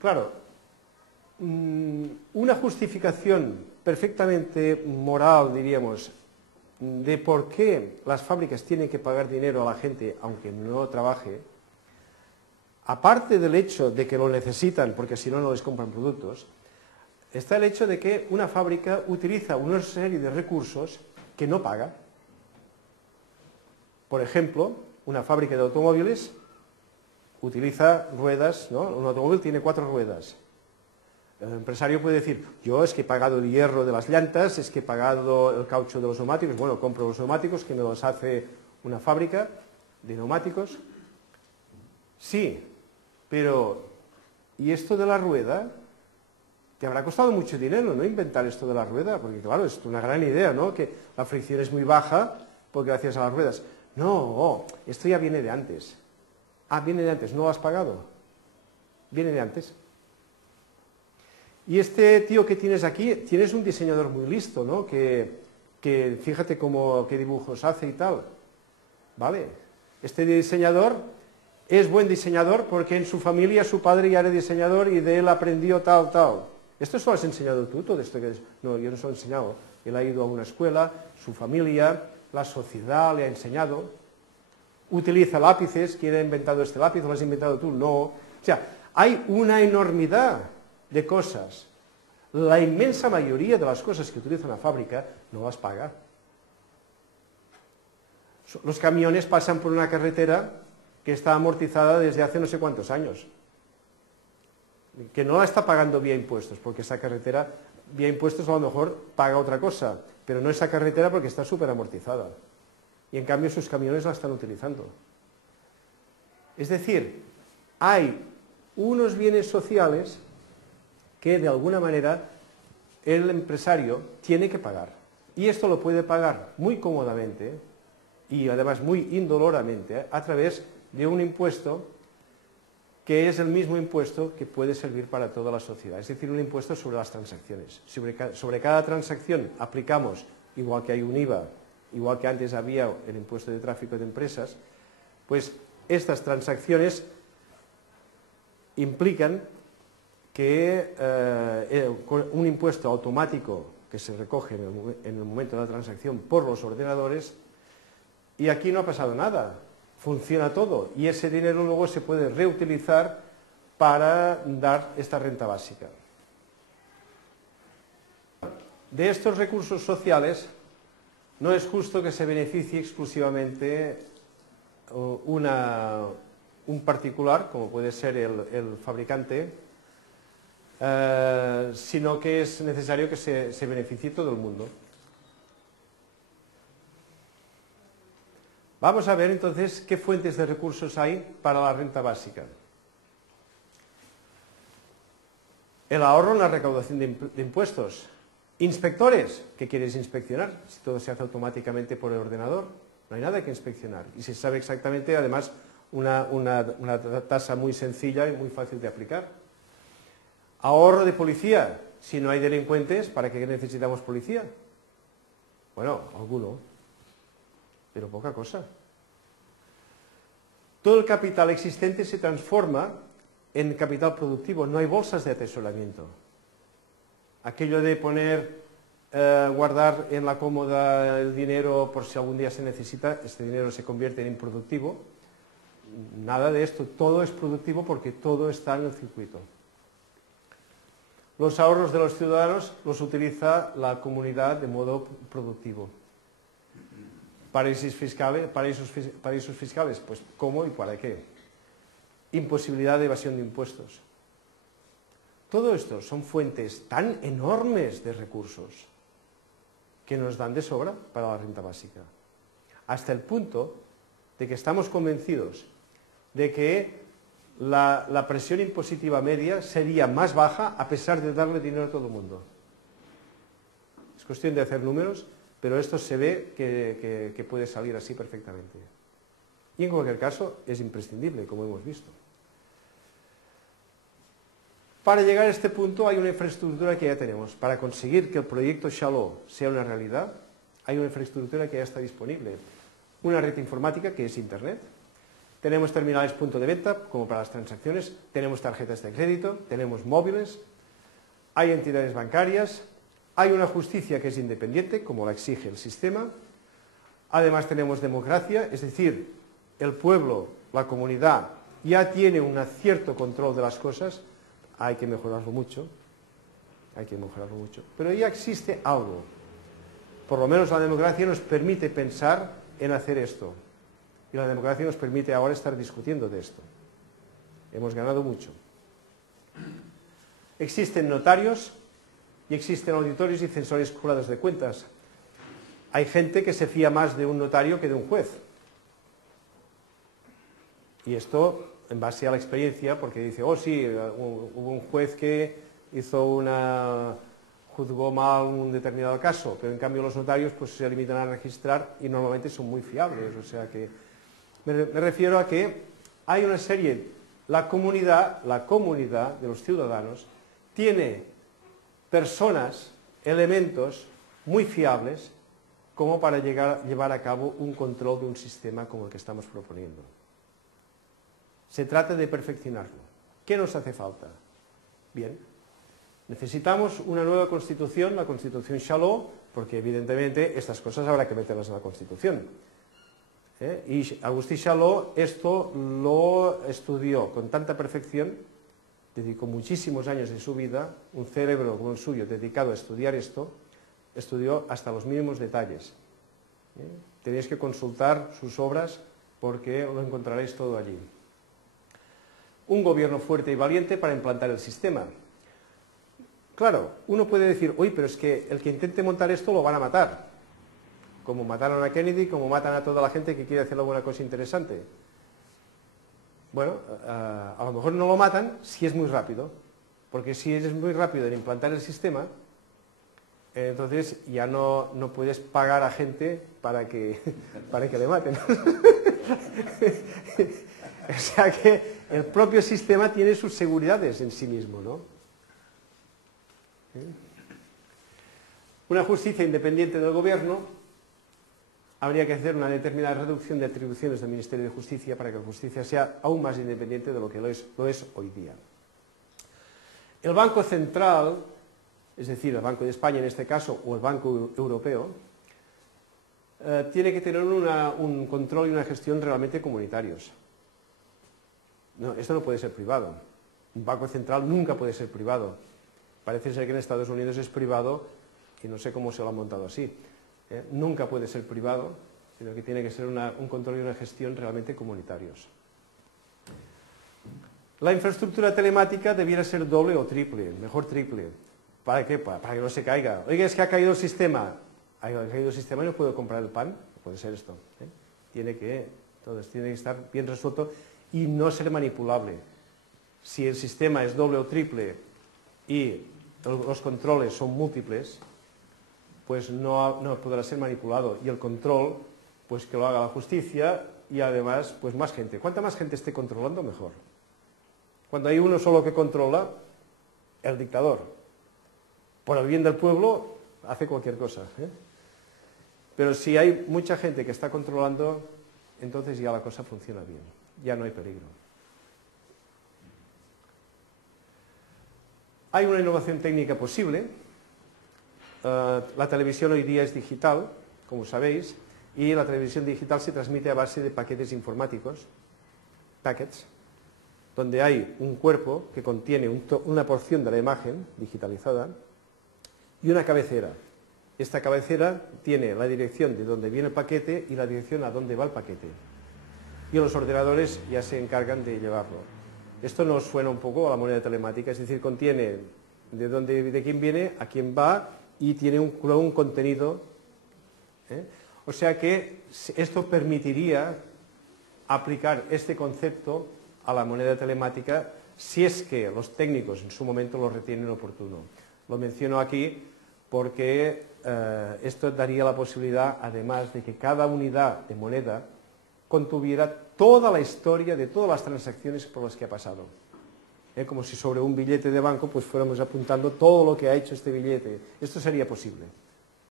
Claro, una justificación perfectamente moral, diríamos, de por qué las fábricas tienen que pagar dinero a la gente aunque no trabaje, aparte del hecho de que lo necesitan porque si no, no les compran productos, está el hecho de que una fábrica utiliza una serie de recursos que no paga. Por ejemplo, una fábrica de automóviles utiliza ruedas, ¿no? Un automóvil tiene 4 ruedas. El empresario puede decir, yo es que he pagado el hierro de las llantas, es que he pagado el caucho de los neumáticos, bueno, compro los neumáticos que me los hace una fábrica de neumáticos. Sí, pero ¿y esto de la rueda? Te habrá costado mucho dinero, ¿no? Inventar esto de la rueda, porque claro, es una gran idea, ¿no? Que la fricción es muy baja porque gracias a las ruedas. No, esto ya viene de antes. Ah, viene de antes, ¿no lo has pagado? Viene de antes. Y este tío que tienes aquí, tienes un diseñador muy listo, ¿no? Que fíjate qué dibujos hace y tal. ¿Vale? Este diseñador es buen diseñador porque en su familia su padre ya era diseñador y de él aprendió tal. ¿Esto lo has enseñado tú, todo esto? No, yo no se lo he enseñado. Él ha ido a una escuela, su familia, la sociedad le ha enseñado. Utiliza lápices, ¿quién ha inventado este lápiz? ¿Lo has inventado tú? No. O sea, hay una enormidad de cosas. La inmensa mayoría de las cosas que utiliza una fábrica no las paga. Los camiones pasan por una carretera que está amortizada desde hace no sé cuántos años, que no la está pagando vía impuestos, porque esa carretera, vía impuestos a lo mejor paga otra cosa, pero no esa carretera porque está súper amortizada. Y en cambio sus camiones la están utilizando. Es decir, hay unos bienes sociales que de alguna manera el empresario tiene que pagar. Y esto lo puede pagar muy cómodamente y además muy indoloramente a través de un impuesto que es el mismo impuesto que puede servir para toda la sociedad, es decir, un impuesto sobre las transacciones. Sobre cada transacción aplicamos, igual que hay un IVA, igual que antes había el impuesto de tráfico de empresas, pues estas transacciones implican que un impuesto automático que se recoge en el momento de la transacción por los ordenadores, y aquí no ha pasado nada, funciona todo, y ese dinero luego se puede reutilizar para dar esta renta básica. De estos recursos sociales no es justo que se beneficie exclusivamente un particular, como puede ser el fabricante, sino que es necesario que se beneficie todo el mundo. Vamos a ver entonces qué fuentes de recursos hay para la renta básica. El ahorro en la recaudación de impuestos. Inspectores, ¿qué quieres inspeccionar? Si todo se hace automáticamente por el ordenador, no hay nada que inspeccionar. Y se sabe exactamente, además, una tasa muy sencilla y muy fácil de aplicar. Ahorro de policía. Si no hay delincuentes, ¿para qué necesitamos policía? Bueno, alguno, pero poca cosa. Todo el capital existente se transforma en capital productivo. No hay bolsas de atesoramiento. Aquello de guardar en la cómoda el dinero por si algún día se necesita, este dinero se convierte en improductivo. Nada de esto. Todo es productivo porque todo está en el circuito. Los ahorros de los ciudadanos los utiliza la comunidad de modo productivo. Paraísos fiscales, pues ¿cómo y para qué? Imposibilidad de evasión de impuestos. Todo esto son fuentes tan enormes de recursos que nos dan de sobra para la renta básica. Hasta el punto de que estamos convencidos de que la presión impositiva media sería más baja a pesar de darle dinero a todo el mundo. Es cuestión de hacer números, pero esto se ve que puede salir así perfectamente. Y en cualquier caso es imprescindible, como hemos visto. Para llegar a este punto hay una infraestructura que ya tenemos. Para conseguir que el proyecto Shalom sea una realidad, hay una infraestructura que ya está disponible. Una red informática que es Internet, Tenemos terminales punto de venta, como para las transacciones, tenemos tarjetas de crédito, tenemos móviles, hay entidades bancarias, hay una justicia que es independiente, como la exige el sistema, además tenemos democracia, es decir, el pueblo, la comunidad, ya tiene un cierto control de las cosas, hay que mejorarlo mucho, pero ya existe algo. Por lo menos la democracia nos permite pensar en hacer esto. Y la democracia nos permite ahora estar discutiendo de esto. Hemos ganado mucho. Existen notarios y existen auditores y censores jurados de cuentas. Hay gente que se fía más de un notario que de un juez. Y esto en base a la experiencia, porque dice, oh sí, hubo un juez que juzgó mal un determinado caso, pero en cambio los notarios pues se limitan a registrar y normalmente son muy fiables, o sea que me refiero a que hay una serie, la comunidad de los ciudadanos tiene personas, elementos muy fiables como para llevar a cabo un control de un sistema como el que estamos proponiendo. Se trata de perfeccionarlo. ¿Qué nos hace falta? Bien, necesitamos una nueva Constitución, la Constitución Chalaux, porque evidentemente estas cosas habrá que meterlas en la Constitución. Y Agustí Chalaux esto lo estudió con tanta perfección, dedicó muchísimos años de su vida, un cerebro como el suyo dedicado a estudiar esto, estudió hasta los mínimos detalles. Tenéis que consultar sus obras porque lo encontraréis todo allí. Un gobierno fuerte y valiente para implantar el sistema. Claro, uno puede decir, uy, pero es que el que intente montar esto lo van a matar. Como mataron a Kennedy, como matan a toda la gente que quiere hacer alguna cosa interesante. Bueno, a lo mejor no lo matan si es muy rápido, porque si eres muy rápido en implantar el sistema, entonces ya no puedes pagar a gente para que le maten. O sea que el propio sistema tiene sus seguridades en sí mismo, ¿no? Una justicia independiente del gobierno. Habría que hacer una determinada reducción de atribuciones del Ministerio de Justicia para que la justicia sea aún más independiente de lo que lo es hoy día. El Banco Central, es decir, el Banco de España en este caso, o el Banco Europeo, tiene que tener un control y una gestión realmente comunitarios. No, esto no puede ser privado. Un Banco Central nunca puede ser privado. Parece ser que en Estados Unidos es privado y no sé cómo se lo han montado así. Nunca puede ser privado, sino que tiene que ser un control y una gestión realmente comunitarios. La infraestructura telemática debiera ser doble o triple, mejor triple. ¿Para qué? Para que no se caiga. Oiga, es que ha caído el sistema. Ha caído el sistema y no puedo comprar el pan. No puede ser esto. Entonces tiene que estar bien resuelto y no ser manipulable. Si el sistema es doble o triple y los controles son múltiples, pues no podrá ser manipulado. Y el control, pues que lo haga la justicia y además, pues más gente. Cuanta más gente esté controlando, mejor. Cuando hay uno solo que controla, el dictador, por el bien del pueblo, hace cualquier cosa. Pero si hay mucha gente que está controlando, entonces ya la cosa funciona bien. Ya no hay peligro. Hay una innovación técnica posible. La televisión hoy día es digital, como sabéis, y la televisión digital se transmite a base de paquetes informáticos, packets, donde hay un cuerpo que contiene una porción de la imagen digitalizada y una cabecera. Esta cabecera tiene la dirección de donde viene el paquete y la dirección a dónde va el paquete. Y los ordenadores ya se encargan de llevarlo. Esto nos suena un poco a la moneda telemática, es decir, contiene de quién viene, a quién va y tiene un contenido. O sea que esto permitiría aplicar este concepto a la moneda telemática si es que los técnicos en su momento lo retienen oportuno. Lo menciono aquí porque esto daría la posibilidad, además de que cada unidad de moneda contuviera toda la historia de todas las transacciones por las que ha pasado. Como si sobre un billete de banco pues fuéramos apuntando todo lo que ha hecho este billete. Esto sería posible.